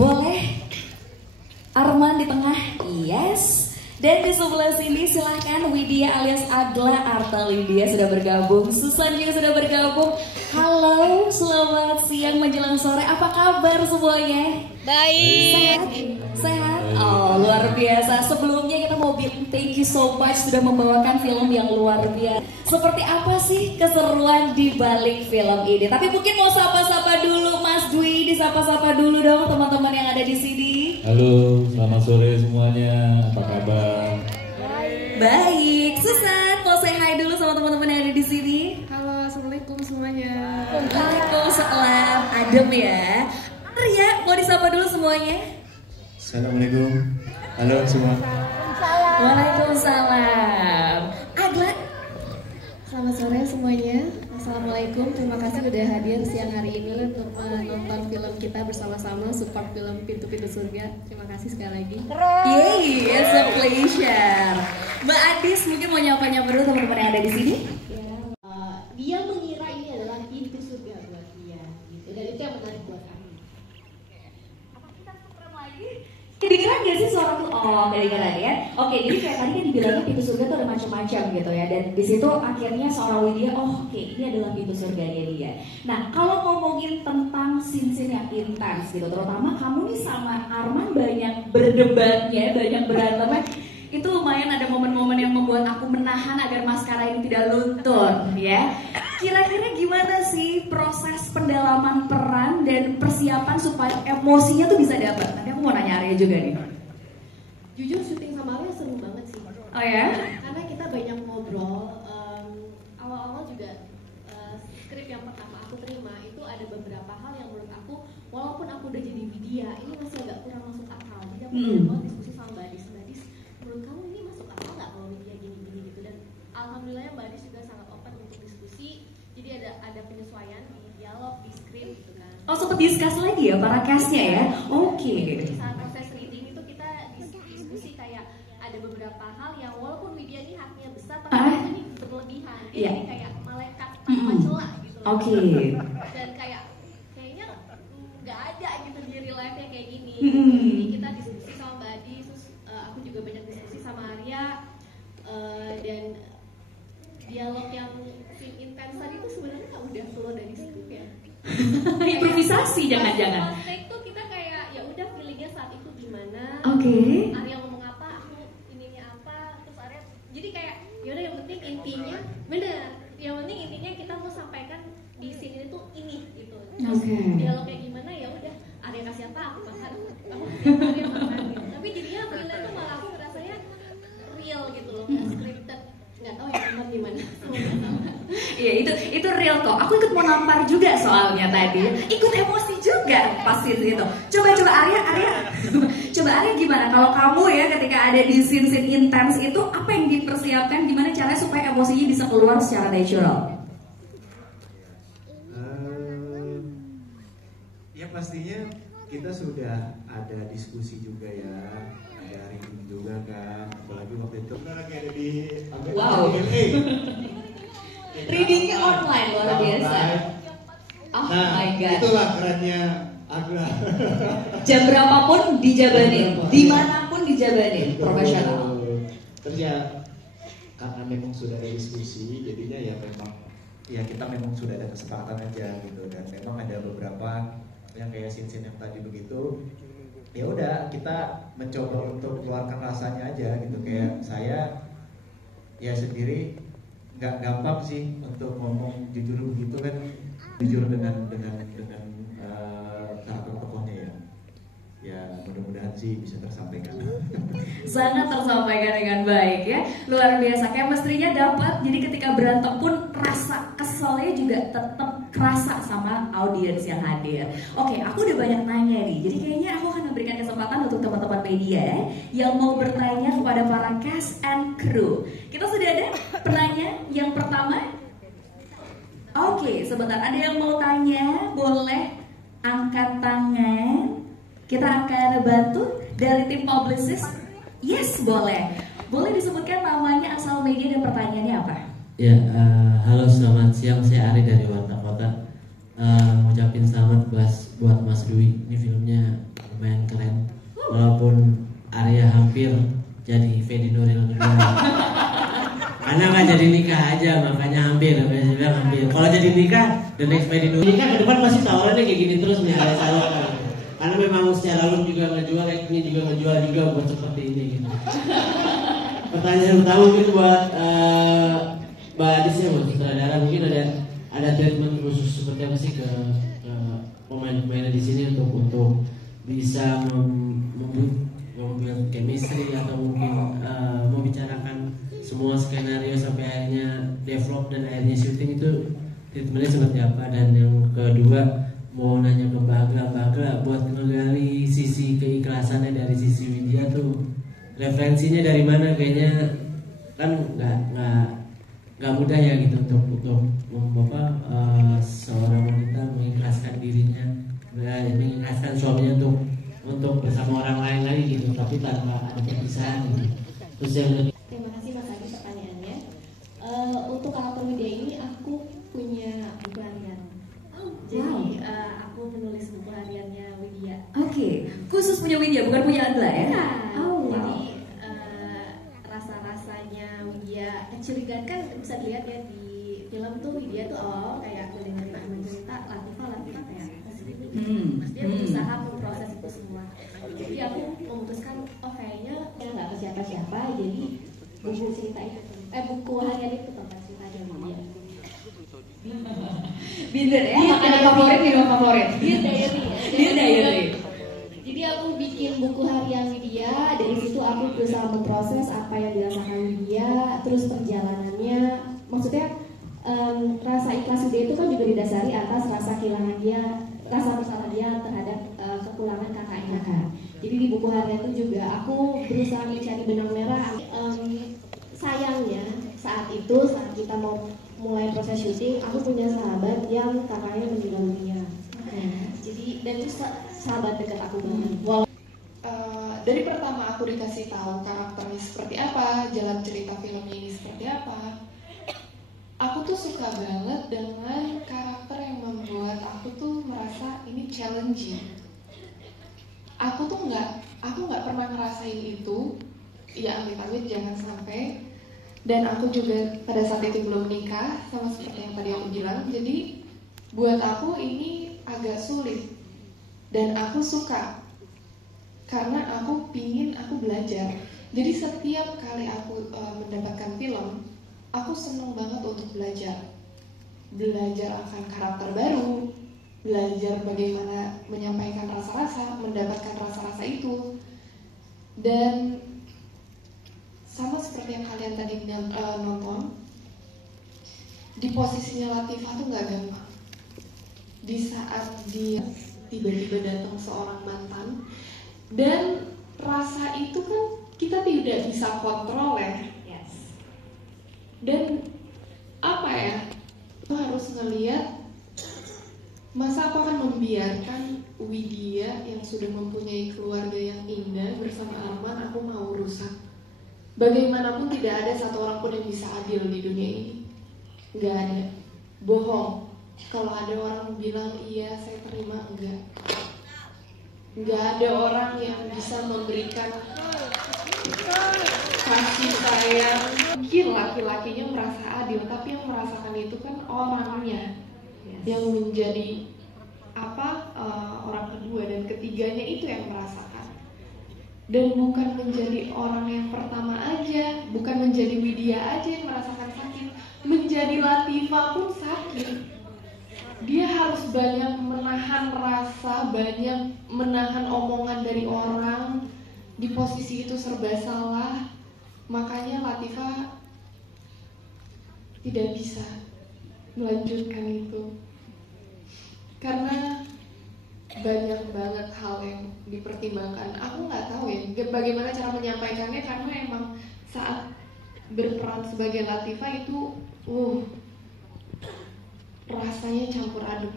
Boleh? Arman di tengah, yes. Dan di sebelah sini silahkan Widya alias Agla Arta Lydia sudah bergabung. Susan juga sudah bergabung. Halo, selamat siang menjelang sore. Apa kabar semuanya? Baik. Sehat? Oh, luar biasa. Sebelumnya kita mau bilang thank you so much sudah membawakan film yang luar biasa. Seperti apa sih keseruan di balik film ini? Tapi mungkin mau sapa-sapa dulu Mas Dwi, disapa-sapa dulu dong teman-teman yang ada di sini. Halo, selamat sore semuanya. Apa kabar? Baik, Susan mau say hi dulu sama teman-teman yang ada di sini. Halo, assalamualaikum semuanya. Waalaikumsalam, adem ya. Ria, mau disapa dulu semuanya. Assalamualaikum. Halo semua. Waalaikumsalam. Agla. Selamat sore semuanya. Assalamualaikum. Terima kasih sudah hadir siang hari ini untuk menonton film kita bersama-sama, support film Pintu-Pintu Surga. Terima kasih sekali lagi. Yay, it's a pleasure. Mbak Adis mungkin mau nyapa-nyapa dulu teman-teman yang ada di sini. Dia mengira ini adalah pintu surga buat dia, gitu. Dan itu yang menarik buat kami. Apa kita suram lagi? Kedengeran gak sih suara tuh? Oh, kedengeran ya. Oke, jadi kayak tadi kan dibilangnya pintu surga tuh ada macam-macam gitu ya. Dan di situ akhirnya seorang Widya, oh oke, ini adalah pintu surganya dia. Nah, kalau ngomongin tentang scene-scene yang intens gitu, terutama kamu nih sama Arman banyak berdebatnya, banyak berantemnya. Itu lumayan ada momen-momen yang membuat aku menahan agar maskara ini tidak luntur ya. Kira-kira gimana sih proses pendalaman peran dan persiapan supaya emosinya tuh bisa dapat? Nanti aku mau nanya Arya juga nih. Jujur syuting sama Arya seru banget sih. Oh ya? Karena kita banyak ngobrol. Awal-awal juga skrip yang pertama aku terima itu ada beberapa hal yang menurut aku, walaupun aku udah jadi Widya, ini masih agak kurang masuk akal. Jadi aku banyak diskusi sama Mbak Adis. Mbak Adis, menurut kamu ini masuk akal nggak kalau Widya gini-gini gitu? Dan alhamdulillahnya Mbak Adis juga sangat open untuk diskusi. Jadi ada penyesuaian di dialog, di skrip gitu kan. Oh, sempat discuss lagi ya para castnya ya? Oke. Jadi saat proses reading itu kita diskusi kayak ada beberapa hal yang walaupun Widya ini haknya besar tapi ini berlebihan. Dia ini kayak malaikat tanpa celah gitu loh. Oke. Dan kayaknya nggak ada gitu di real life-nya kayak gini. Mm-mm. Jadi kita diskusi sama Mbak Adi, terus aku juga banyak diskusi sama Arya, dan dialog yang scene intens tadi itu sebenarnya udah keluar dari skrip ya. Improvisasi jangan-jangan. Pas take tuh kita kayak ya udah feelingnya saat itu gimana. Oke. Arya ngomong apa, aku ininya apa, terus Arya jadi kayak yaudah yang penting intinya bener, yang penting intinya kita mau sampaikan di sini tuh ini gitu. Terus dialog kayak gimana ya udah Arya kasih apa aku makan, aku kasih apa Arya makan gitu. Tapi jadinya feelnya tuh malah aku rasanya real gitu loh, nggak scripted. Nggak tahu ya teman gimana. Iya itu real kok. Aku ikut mau nampar juga soalnya tadi. Ikut emosi juga pasti itu. Coba Arya. Coba Arya gimana? Kalau kamu ya ketika ada di scene intens itu apa yang dipersiapkan? Gimana caranya supaya emosinya bisa keluar secara natural? Ya pastinya kita sudah ada diskusi juga ya, ada reading juga kan, apalagi waktu itu kita lagi ada di Wow. AMA. Readingnya online luar biasa. Oh my god. Itulah kerennya Agla. Jam berapapun dijabanin, dimanapun dijabanin, profesional. Terus ya karena memang sudah ada diskusi, jadinya ya memang ya kita memang sudah ada kesepakatan aja gitu, dan memang ada beberapa yang kayak scene yang tadi begitu. Ya udah kita mencoba untuk keluarkan rasanya aja gitu. Kayak saya ya sendiri nggak gampang sih untuk ngomong jujur begitu kan, jujur dengan karakter tokohnya ya. Ya mudah-mudahan sih bisa tersampaikan. Sangat tersampaikan dengan baik ya. Luar biasa, chemistry-nya dapat. Jadi ketika berantem pun rasa keselnya juga tetap kerasa sama audiens yang hadir. Oke, aku udah banyak nanya nih. Jadi kayaknya aku akan memberikan kesempatan untuk teman-teman media yang mau bertanya kepada para cast and crew. Kita sudah ada penanya yang pertama. Oke, sebentar. Ada yang mau tanya? Boleh angkat tangan. Kita akan bantu dari tim publicist. Yes, boleh. Boleh disebutkan namanya, asal media, dan pertanyaannya apa? Ya, halo selamat siang, saya Ari dari Warta Kota. Ngucapin selamat buat Mas Dwi. Ini filmnya lumayan hampir jadi Fedi Nuril juga. Karena nggak jadi nikah aja, makanya hampir. Saya bilang hampir. Kalau jadi nikah, the next Fedi Nuril. Nikah ke depan pasti tawarannya kayak gini terus nih kayak saya. Karena memang secara look juga ngejual, ini juga ngejual juga buat seperti ini gitu. Pertanyaan pertama mungkin buat Mbak Adis ya, buat sutradara, mungkin ada treatment khusus seperti apa sih ke pemain-pemainnya di sini untuk bisa membuat chemistri atau mungkin membicarakan semua skenario sampai akhirnya develop dan akhirnya syuting itu treatmentnya seperti apa. Dan yang kedua mau nanya ke Baga buat ngegali sisi keikhlasannya dari sisi Widya tuh referensinya dari mana, kayaknya kan nggak mudah ya gitu untuk seorang wanita mengikhlaskan dirinya, mengikhlaskan suaminya untuk bersama orang lain lagi gitu, tapi tanpa ada perpisahan gitu. Terus yang Terima kasih Mas Adi pertanyaannya. Untuk karakter Widya ini aku punya buku harian. Jadi aku menulis buku hariannya Widya. Oke, khusus punya Widya, bukan punya Adla ya? Jadi rasa-rasanya Widya kecurigaan kan bisa dilihat ya di film tuh. Widya tuh awal kayak dengerin cerita Latifah kayak Mas dia berusaha memproses itu semua. Jadi aku memutuskan kayaknya ya nggak ke siapa-siapa, jadi buku cerita itu buku harian itu tentang cerita aja Widya. Binder ya, makanan favorit, minum favorit. Dear Diary. Jadi aku bikin buku harian Widya, dari situ aku berusaha memproses apa yang dirasakan Widya, terus perjalanannya. Maksudnya rasa ikhlas Widya itu kan juga didasari atas rasa kehilangan dia, rasa bersalah dia terhadap kekurangan kakaknya kan. Jadi di buku harian itu juga aku berusaha mencari benang merah. Sayangnya saat kita mau mulai proses syuting, aku punya sahabat yang kakaknya meninggal dunia. Jadi dan itu sahabat dekat aku banget. Dari pertama aku dikasih tahu karakternya seperti apa, jalan cerita filmnya ini seperti apa, aku tuh suka banget dengan karakter yang membuat aku tuh merasa ini challenging. Aku nggak pernah ngerasain itu. Ya amit-amit jangan sampai. Dan aku juga pada saat itu belum nikah, sama seperti yang tadi aku bilang. Jadi buat aku ini agak sulit. Dan aku suka. Karena aku belajar. Jadi setiap kali aku mendapatkan film, aku senang banget untuk belajar. Belajar akan karakter baru, belajar bagaimana menyampaikan rasa-rasa, mendapatkan rasa-rasa itu. Dan sama seperti yang kalian tadi nonton, di posisinya Latifah tuh gak gampang. Di saat dia tiba-tiba datang seorang mantan, dan rasa itu kan kita tidak bisa kontrol ya. Dan apa ya, aku harus ngeliat, masa aku akan membiarkan Widya yang sudah mempunyai keluarga yang indah bersama Arman, aku mau rusak. Bagaimanapun tidak ada satu orang pun yang bisa adil di dunia ini. Gak ada. Bohong. Kalau ada orang bilang iya saya terima, enggak. Gak ada orang yang bisa memberikan kasih sayang. Mungkin laki-lakinya merasa adil, tapi yang merasakan itu kan orangnya, yang menjadi orang kedua dan ketiganya itu yang merasakan. Dan bukan menjadi orang yang pertama aja, bukan menjadi Widya aja yang merasakan sakit, menjadi Latifah pun sakit. Dia harus banyak menahan rasa, banyak menahan omongan dari orang. Di posisi itu serba salah. Makanya Latifah tidak bisa melanjutkan itu. Karena banyak banget hal yang dipertimbangkan. Aku nggak tahu ya bagaimana cara menyampaikannya, karena emang saat berperan sebagai Latifah itu rasanya campur aduk.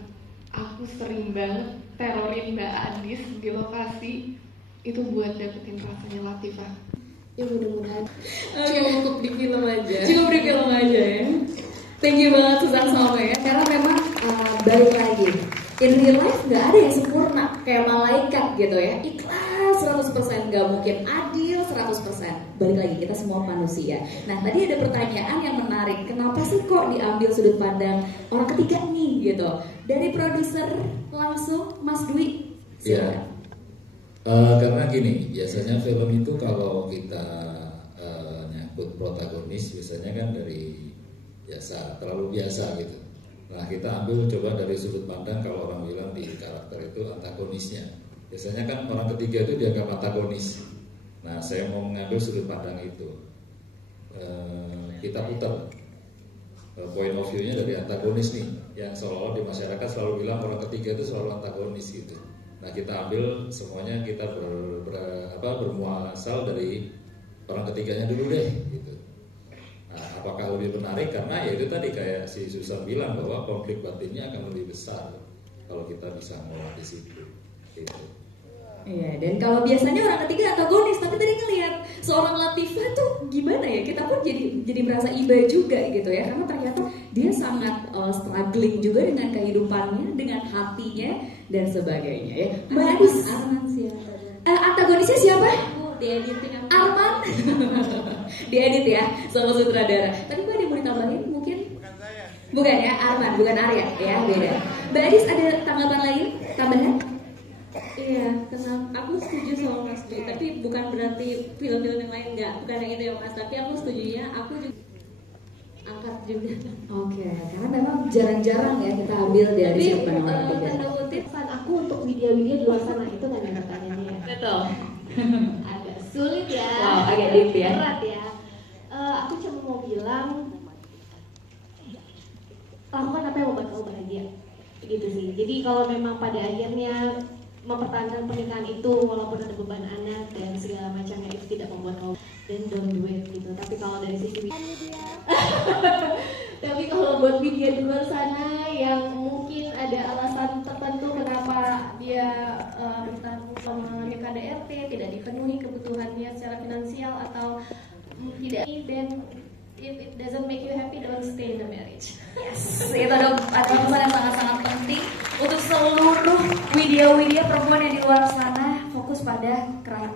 Aku sering banget terorin Mbak Adis di lokasi itu buat dapetin rasanya Latifah. Ya mudah-mudahan Cukup di film aja ya. Thank you banget Susan Salma ya, karena memang balik lagi, in real life nggak ada yang sempurna kayak malaikat gitu ya. Ikhlas 100%, nggak mungkin adil 100%. Balik lagi, kita semua manusia. Nah, tadi ada pertanyaan yang menarik. Kenapa sih kok diambil sudut pandang orang ketiga nih gitu? Dari produser langsung, Mas Dwi. Iya. Karena gini, biasanya film itu kalau kita nyangkut protagonis biasanya kan dari biasa, terlalu biasa gitu. Nah, kita ambil coba dari sudut pandang kalau orang bilang di karakter itu antagonisnya. Biasanya kan orang ketiga itu dianggap antagonis. Nah, saya mau mengambil sudut pandang itu. Kita putar point of view-nya dari antagonis nih, yang seolah-olah di masyarakat selalu bilang orang ketiga itu selalu antagonis gitu. Nah, kita ambil semuanya, kita bermuasal dari orang ketiganya dulu deh gitu. Nah, apakah lebih menarik? Karena ya itu tadi kayak si Susan bilang bahwa konflik batinnya akan lebih besar kalau kita bisa ngolah di situ gitu. Iya, dan kalau biasanya orang ketiga antagonis, tapi tadi ngelihat seorang Latifah tuh gimana ya, kita pun jadi merasa iba juga gitu ya, karena ternyata dia sangat struggling juga dengan kehidupannya, dengan hatinya dan sebagainya ya. Mbak Adis, Arman siapa? Antagonisnya siapa? Dieditin Arman. Diedit ya sama sutradara. Tapi Mbak ada mau ditambahin mungkin? Bukan ya, Arman, bukan Arya ya, beda. Mbak Adis ada tanggapan lain, tambahan? Iya, kenal. Aku setuju sama Mas Dwi, tapi bukan berarti film-film yang lain bukan yang itu ya Mas. Tapi aku setuju ya, aku juga angkat juga. Oke, karena memang jarang-jarang ya kita ambil dari Tapi sudut pandang orang ketiga. tanda kutip pesan aku untuk video-video di luar sana itu kan yang pertanyaannya ya. Betul. Agak sulit ya. Wow, agak deep ya. Berat ya. Aku cuma mau bilang lakukan apa yang membuat kamu bahagia. Gitu sih. Jadi kalau memang pada akhirnya mempertahankan pernikahan itu walaupun ada beban anak dan segala macamnya itu tidak membuat kamu, dan don't do it gitu. Tapi kalau dari sisi tapi kalau buat media di luar sana yang mungkin ada alasan tertentu kenapa dia menikah KDRT tidak dipenuhi kebutuhannya secara finansial atau tidak, dan if it doesn't make you happy, don't stay in the marriage. Yes, itu adalah pesan yang sangat-sangat penting untuk seluruh widya-widya perempuan yang di luar sana, fokus pada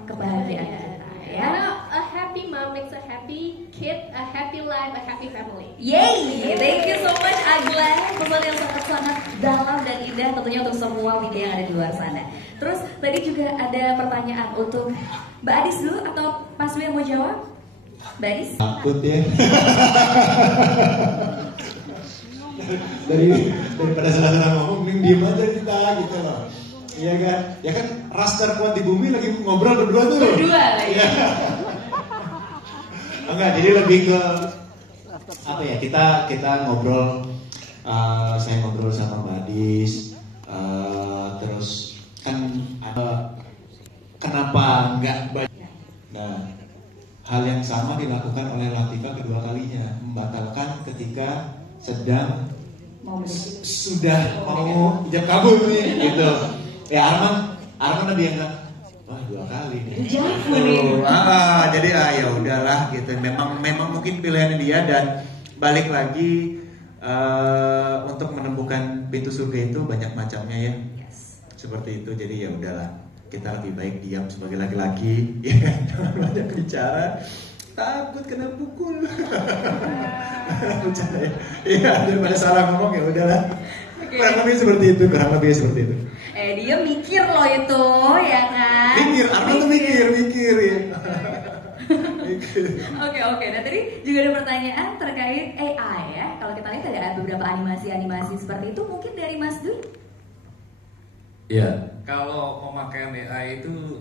kebahagiaan kita ya. Karena a happy mom makes a happy kid, a happy life, a happy family. Yay, thank you so much Agla. Pesan yang sangat-sangat dalam dan indah tentunya untuk semua widya yang ada di luar sana. Terus tadi juga ada pertanyaan untuk Mbak Adis dulu atau Mas Dwi yang mau jawab? Mbak Adis? Takut ya. Daripada salah-salah ngomong, mending diem aja kita gitu loh. Iya kan? Ya kan ras terkuat di bumi lagi ngobrol berdua tuh. Berdua lagi. Ya. Enggak, jadi lebih ke apa ya? Kita ngobrol, saya ngobrol sama Mbak Adis, terus kan kenapa enggak banyak? Nah, hal yang sama dilakukan oleh Latifah kedua kalinya, membatalkan ketika sedang sudah mau ijab kabul nih gitu. Ya Arman lebih yang wah 2 kali nih. Jadi ya udahlah gitu. Memang mungkin pilihan dia, dan balik lagi untuk menemukan pintu surga itu banyak macamnya ya. Seperti itu. Jadi ya udahlah, kita lebih baik diam sebagai laki-laki, ya jangan banyak bicara, takut kena pukul. Iya, daripada salah ngomong ya udahlah. Kurang lebih seperti itu. Dia mikir loh itu, ya kan? Mikir ya. Oke. Nah tadi juga ada pertanyaan terkait AI ya. Kalau kita lihat ada beberapa animasi seperti itu, mungkin dari Mas Dwi. Ya, kalau pemakaian AI itu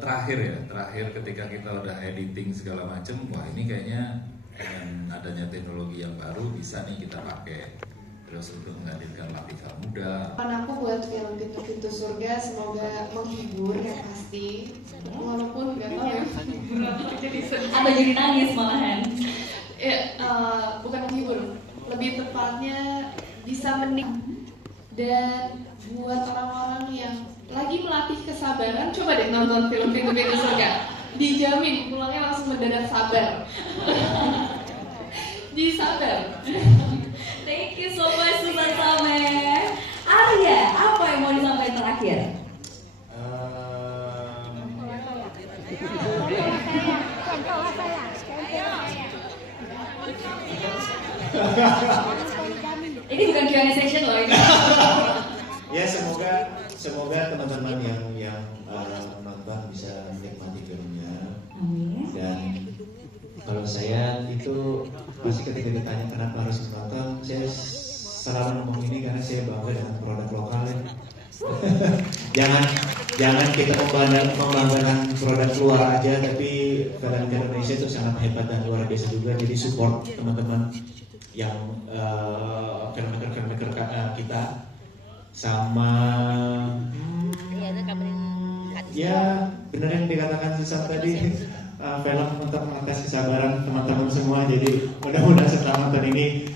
terakhir ketika kita udah editing segala macem, wah ini kayaknya dengan adanya teknologi yang baru bisa nih kita pakai terus untuk menghadirkan Latifah muda. Aku buat film Pintu-Pintu Surga semoga menghibur ya pasti, walaupun nggak tahu ya Atau jadi nangis malahan. bukan menghibur, lebih tepatnya bisa dan buat orang-orang yang lagi melatih kesabaran, coba deh nonton film Pintu-Pintu Surga, dijamin pulangnya langsung mendadak sabar. Sabar. Thank you so much Susan Samer. Arya, apa yang mau disampaikan terakhir? Ini bukan Q&A session loh ini. Ya semoga teman-teman yang nonton bisa menikmati filmnya. Amin. Dan kalau saya itu pasti ketika ditanya kenapa harus menonton, saya selalu ngomong ini karena saya bangga dengan produk lokal ya. jangan kita membanggakan produk luar aja, tapi film Indonesia itu sangat hebat dan luar biasa juga. Jadi support teman-teman yang filmmaker kita sama ya benar yang dikatakan Susan tadi, film untuk mengetes kesabaran teman-teman semua. Jadi mudah-mudahan setelah nonton ini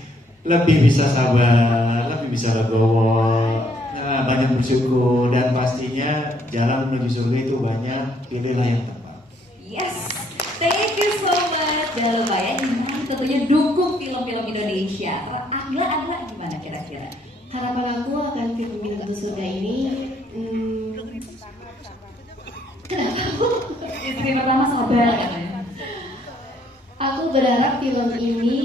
lebih bisa sabar, lebih bisa legowo, banyak bersyukur, dan pastinya jalan menuju surga itu banyak, pilihlah yang tepat. Yes, thank you so much. Jangan lupa ya, tentunya dukung film-film Indonesia. Agla gimana kira-kira? Harapan aku akan film Pintu Surga ini Istri pertama sabar katanya. aku berharap film ini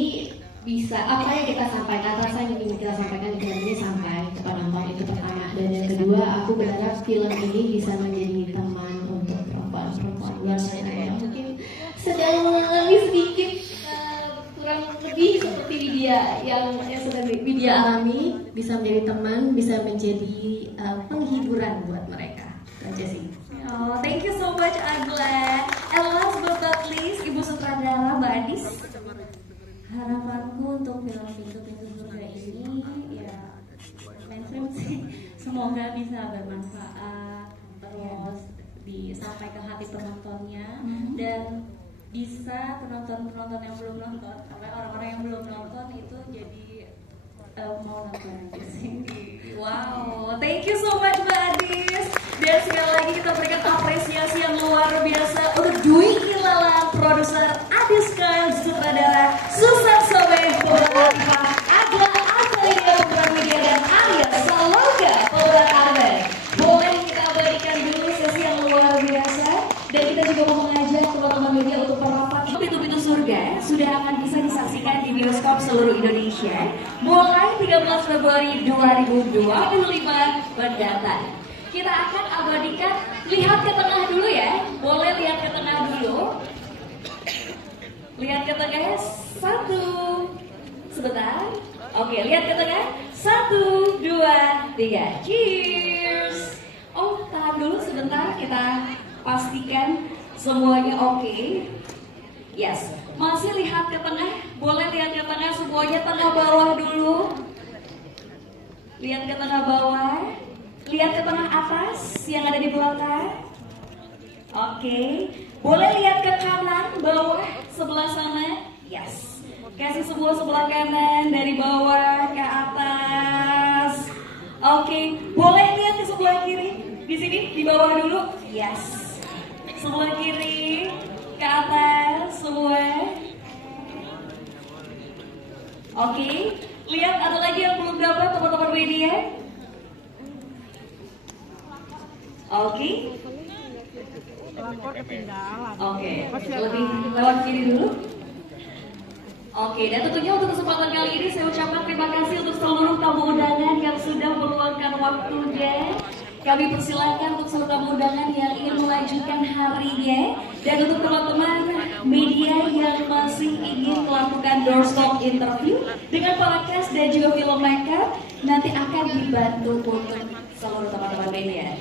bisa apa yang kita sampaikan, rasa yang ingin kita sampaikan di film ini sampai ke penonton, itu pertama. Dan yang kedua, aku berharap film ini bisa menjadi teman untuk perempuan-perempuan luar sana yang mungkin sedang lebih sedikit kurang lebih seperti Widya yang sedang Widya alami, bisa menjadi teman, bisa menjadi penghiburan buat mereka. Itu aja sih. Oh, thank you so much Agla. And last but not least, Ibu Sutradara Mbak Adis. Harapanku untuk film Pintu Surga ini ya mainstream sih, semoga bisa bermanfaat terus sampai ke hati penontonnya dan bisa penonton yang belum nonton, sampai orang-orang yang belum nonton itu jadi mau nonton di sini. Wow, thank you so much Mbak Adis. Dan sekali lagi kita berikan apresiasi yang luar biasa untuk Dwi Ilalang, produser Adis Kyle, sutradara Susan Sobeh, pemeran Agla Azalia, pemeran media, dan Arya Saloga, pemeran Arben. Boleh kita abadikan dulu sesi yang luar biasa, dan kita juga mau mengajak teman-teman media untuk merapat. Pintu-pintu surga sudah akan bisa disaksikan di bioskop seluruh Indonesia mulai 13 Februari 2025 mendatang. Kita akan abadikan, lihat ke tengah dulu ya. Boleh lihat ke tengah dulu. Lihat ke tengah, satu. Sebentar. Oke, lihat ke tengah. 1, 2, 3. Cheers. Oh, tahan dulu sebentar. Kita pastikan semuanya oke. Yes. Masih lihat ke tengah. Boleh lihat ke tengah semuanya, tengah bawah dulu. Lihat ke tengah bawah. Lihat ke tengah atas yang ada di belakang. Oke. Boleh lihat ke kanan, bawah, sebelah sana. Yes. Kasih semua sebelah kanan, dari bawah ke atas. Oke. Boleh lihat ke sebelah kiri. Di sini, di bawah dulu. Yes. Sebelah kiri, ke atas, semua. Oke. Lihat ada lagi yang belum dapat teman-teman media. Oke. Oke. Lebih lewat kiri dulu. Oke, dan tentunya untuk kesempatan kali ini saya ucapkan terima kasih untuk seluruh tamu undangan yang sudah meluangkan waktunya. Kami persilakan untuk seluruh tamu undangan yang ingin melanjutkan harinya. Dan untuk teman-teman media yang masih ingin melakukan doorstop interview dengan para cast dan juga filmmaker, nanti akan dibantu untuk seluruh teman-teman media.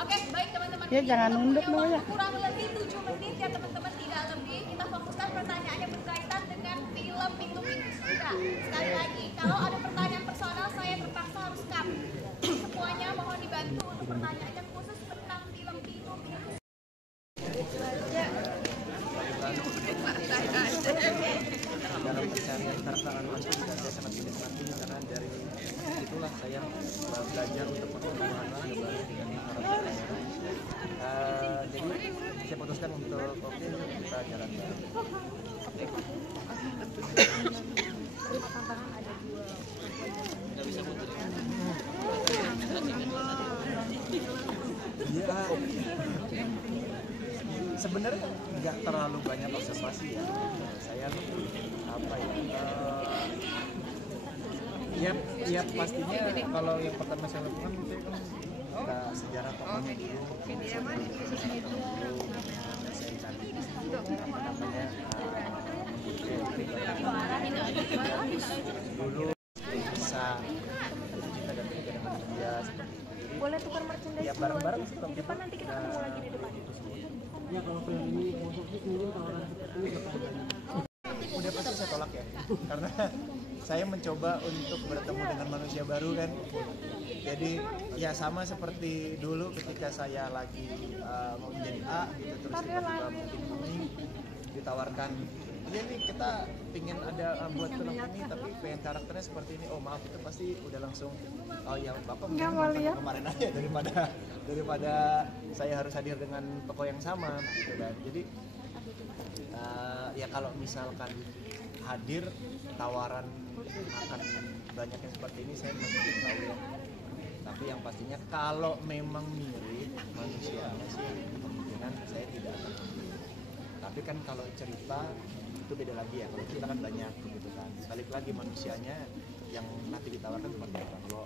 Oke, baik teman-teman. Ya jangan nunduk dulu ya. Kurang lebih 7 menit ya teman-teman, tidak lebih. Kita fokuskan pertanyaannya berkaitan dengan film Pintu-Pintu Surga. Sekali lagi, kalau ada pertanyaan personal saya terpaksa harus cut. Semuanya mohon dibantu untuk pertanyaannya khusus tentang film Pintu-Pintu. Dalam pencarian karakter animasi juga saya sangat menikmati karena dari itulah saya belajar untuk perkembangan kembali dengan karakter. Jadi saya putuskan untuk oke kita jalan bareng. Nggak bisa putus. Sebenarnya nggak terlalu banyak observasi ya. Saya apa ya pastinya kalau yang pertama saya lakukan itu kan kita sejarah tokohnya dulu. Saya cari namanya dulu bisa kita dan kita dengan dia seperti itu. Boleh tukar merchandise ya bareng-bareng sih di depan, nanti kita ketemu lagi di depan. Ya kalau film ini masuk sendiri tawaran seperti ini udah pasti saya tolak ya, karena saya mencoba untuk bertemu dengan manusia baru kan. Jadi ya sama seperti dulu ketika saya lagi mau menjadi A gitu, terus tiba-tiba mungkin kuning ditawarkan, iya nih kita pingin ada buat film ini tapi pengen karakternya seperti ini, oh maaf, itu pasti udah langsung oh ya bapak mungkin nonton kemarin aja daripada saya harus hadir dengan tokoh yang sama gitu kan. Jadi ya kalau misalkan hadir tawaran akan banyak yang seperti ini saya masih belum tahu ya, tapi yang pastinya kalau memang mirip manusianya sih kemungkinan saya tidak akan ambil. Tapi kan kalau cerita itu beda lagi ya, kalau cerita kan banyak gitu kan, balik lagi manusianya yang nanti ditawarkan seperti apa. Kalau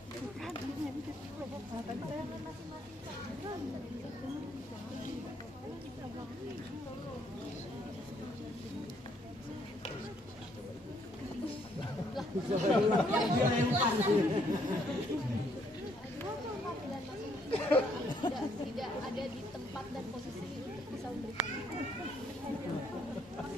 tidak ada di tempat dan posisi untuk bisa memberikan.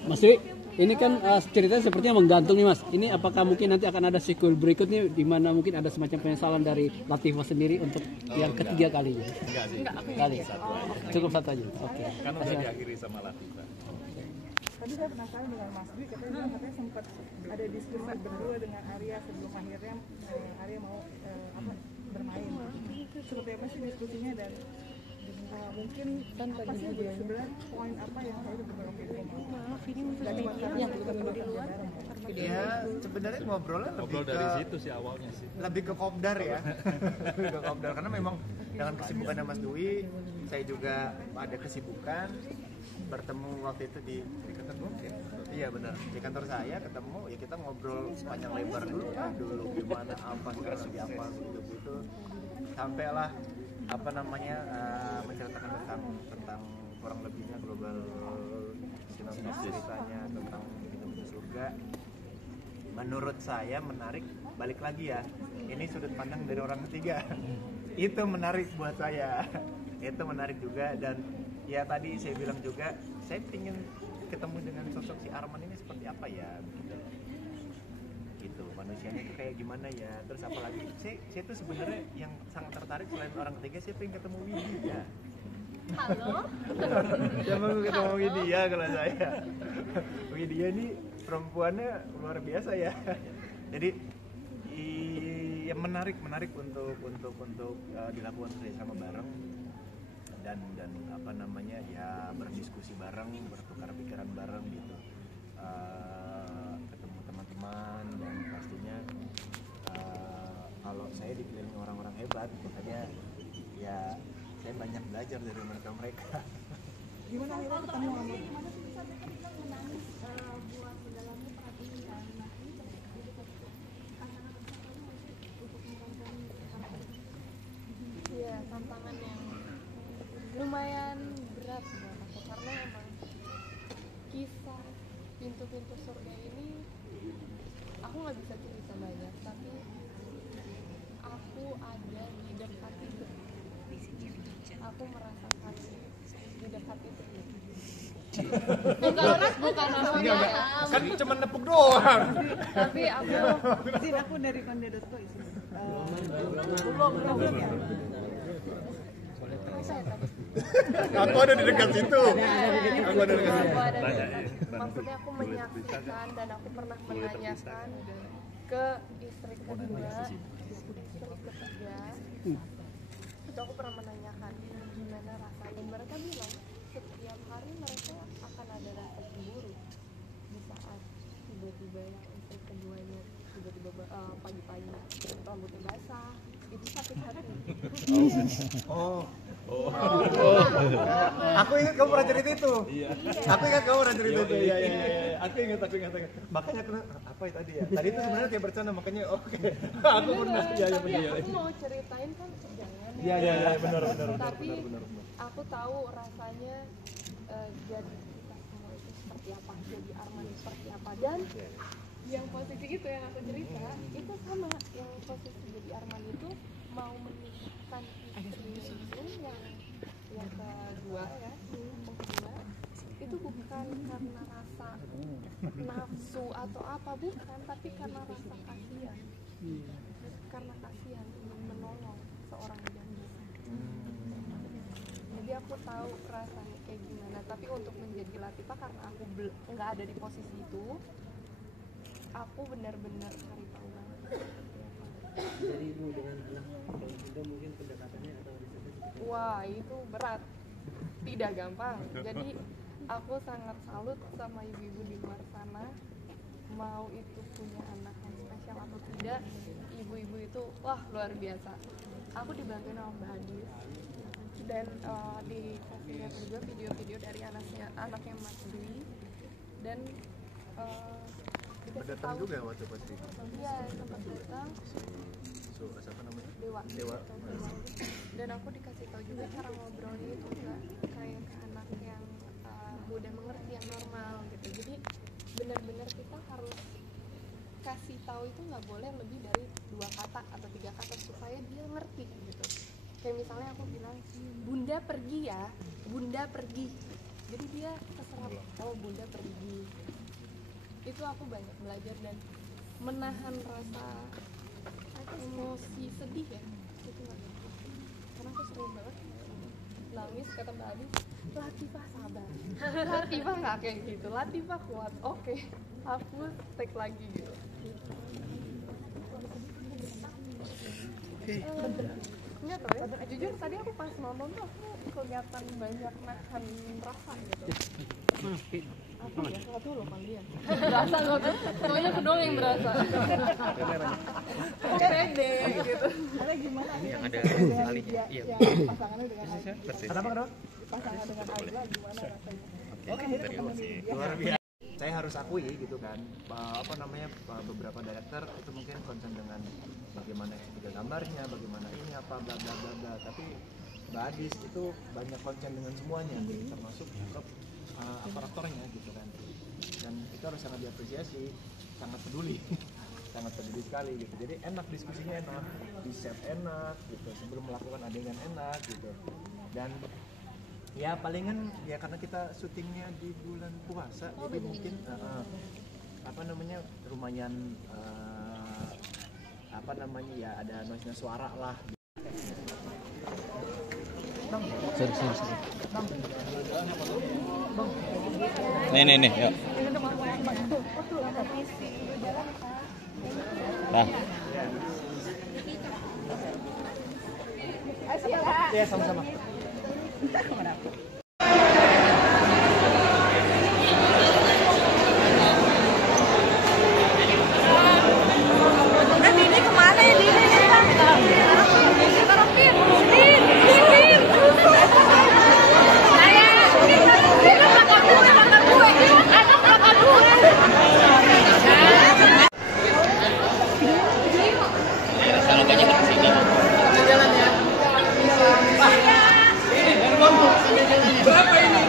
Mas Dwi, ini kan ceritanya sepertinya menggantung nih Mas. Ini apakah mungkin nanti akan ada sequel berikutnya di mana mungkin ada semacam penyesalan dari Latifah sendiri untuk yang ketiga kalinya? Enggak sih. Kali. Cukup satu aja. Oke. Kan udah diakhiri sama Latifah. Tadi saya penasaran dengan Mas Dwi, katanya sempat ada diskusi berdua dengan Arya sebelum akhirnya Arya mau bermain. Seperti apa sih diskusinya dan mungkin apa sih sebenarnya poin apa yang saya berbeda ya sebenarnya ngobrolnya Ngobrol dari situ sih awalnya sih. lebih ke kopdar ya. Lebih ke kopdar karena memang dengan kesibukannya Mas Dwi, saya juga ada kesibukan. Bertemu waktu itu di kantor ya? Iya benar, di kantor saya ketemu ya, kita ngobrol sepanjang lebar dulu gimana apa sekarang lagi apa gitu sampailah apa namanya menceritakan tentang kurang lebihnya global sinopsis ceritanya tentang begitu surga. Menurut saya menarik, balik lagi ya, ini sudut pandang dari orang ketiga. Itu menarik buat saya, itu menarik juga. Dan ya tadi saya bilang juga, saya ingin ketemu dengan sosok si Arman ini seperti apa ya gitu, manusianya itu kayak gimana ya. Terus apalagi saya tuh sebenarnya yang sangat tertarik selain orang ketiga, saya pengen ketemu Widi ya. Halo? Saya mau ketemu Widya kalau saya. Widya ini perempuannya luar biasa ya. Jadi ya menarik untuk dilakukan kerjasama bareng dan apa namanya ya berdiskusi bareng, bertukar pikiran bareng gitu. Ketemu teman-teman dan pastinya kalau saya dikelilingi orang-orang hebat, makanya ya saya banyak belajar dari mereka. Gimana akhirnya ketemu sama Iya, tantangan yang lumayan berat buat aku karena emang kisah pintu-pintu surga ini aku nggak bisa cerita banyak, tapi aku ada di dekat itu. Aku merasakan di dekat itu. bukan aku ya. Kan cuma nepuk doang. Tapi aku dari Konde.co itu. Belum ya. Aku ada di dekat situ. Aku ada di dekat situ. Maksudnya aku menyaksikan dan aku pernah menanyakan ke istri kedua, istri ketiga. Itu aku pernah menanyakan gimana rasanya. Mereka bilang setiap hari mereka akan ada rasa cemburu di saat tiba-tiba istri keduanya tiba-tiba pagi-pagi rambutnya basah, itu sakit hati. Aku ingat kamu pernah cerita itu. Iya. Aku ingat kamu pernah cerita itu. Iya. Iya. Aku ingat. Makanya aku apa itu tadi ya? Tadi itu sebenarnya kayak bercanda, makanya oke. Aku pernah. Iya, Tapi benar. aku mau ceritain kan jangan. Iya, benar. Tapi aku tahu rasanya jadi kita semua itu seperti apa, jadi Arman seperti apa, dan yang posisi itu yang aku cerita itu sama, yang posisi jadi Arman itu mau menikahkan istrinya itu yang kedua ya, yang kedua itu bukan karena rasa nafsu atau apa, bukan, tapi karena rasa kasihan, karena kasihan ingin menolong seorang janda. Jadi aku tahu rasanya kayak gimana, tapi untuk menjadi Latifah karena aku nggak ada di posisi itu, aku benar-benar cari tahu banget. Jadi ibu dengan anak muda mungkin pendekatannya atau risetnya seperti apa? Wah, itu berat, tidak gampang. Jadi aku sangat salut sama ibu-ibu di luar sana, mau itu punya anak yang spesial atau tidak, ibu-ibu itu wah luar biasa. Aku dibantuin sama Mbak Hadis, dan dikasih lihat juga video-video dari anaknya Mas Dwi, dan Datang juga waktu pas itu. iya sempat datang. Siapa namanya? Dewa. Dan aku dikasih tahu juga cara ngobrolnya itu nggak kayak ke anak yang mudah mengerti, yang normal gitu. Jadi benar-benar kita harus kasih tahu itu nggak boleh lebih dari 2 kata atau 3 kata supaya dia ngerti gitu. Kayak misalnya aku bilang, Bunda pergi ya, Bunda pergi. Jadi dia terserap, oh Bunda pergi. Itu aku banyak belajar dan menahan rasa emosi sedih ya, itu nggak gampang. Karena aku sering banget nangis, kata Mbak Adi, Latifah sabar, Latifah nggak kayak gitu, Latifah kuat, oke, aku take lagi gitu. Nggak tahu ya, jujur tadi aku pas nonton tuh aku kelihatan banyak nahan rasa gitu. Apa ya, nggak tahu loh kali ya, berasa nggak tuh, pokoknya aku doang yang berasa. Pede gitu. Karena gimana yang ada alinya, iya. Pasangannya dengan Aida. Kenapa? Pasangan dengan Aida gimana rasanya? Oke, luar biasa. Saya harus akui gitu kan, beberapa director itu mungkin concern dengan bagaimana estetika gambarnya, bagaimana ini apa bla bla bla bla. Tapi Mbak Adis itu banyak concern dengan semuanya, termasuk aktor-aktornya gitu kan. Dan itu harus sangat diapresiasi, sangat peduli, sangat peduli sekali gitu. Jadi enak, diskusinya enak, di set enak gitu, sebelum melakukan adegan enak gitu. Dan ya palingan ya karena kita syutingnya di bulan puasa, jadi mungkin lumayan ya ada noise-nya suara lah. Nih, yuk. Nah. Ya, sama-sama. Dini kemana ya Dini? Berapa ini?